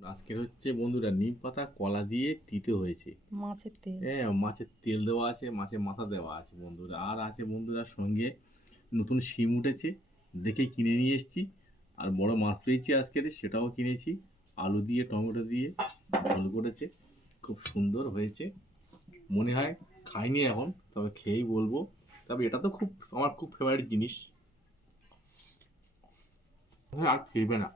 আজকের হচ্ছে বন্ধুরা নিম পাতা কলা দিয়ে তিতে হয়েছে। মাছের তেল। হ্যাঁ, মাছের তেল দেওয়া আছে, মাছের মাথা দেওয়া আছে বন্ধুরা। আর আছে বন্ধুরা সঙ্গে নতুন শিম উঠেছে, দেখে কিনে নিয়ে এসেছি। আর বড় মাছ পেয়েছি আজকের, সেটাও কিনেছি। আলু দিয়ে টমেটো দিয়ে ঝোল করেছে, খুব সুন্দর হয়েছে। মনে হয় খাইনি এখন, তবে খেয়েই বলবো। তবে এটা তো খুব আমার খুব ফেভারিট জিনিস, আর ফিরবে না।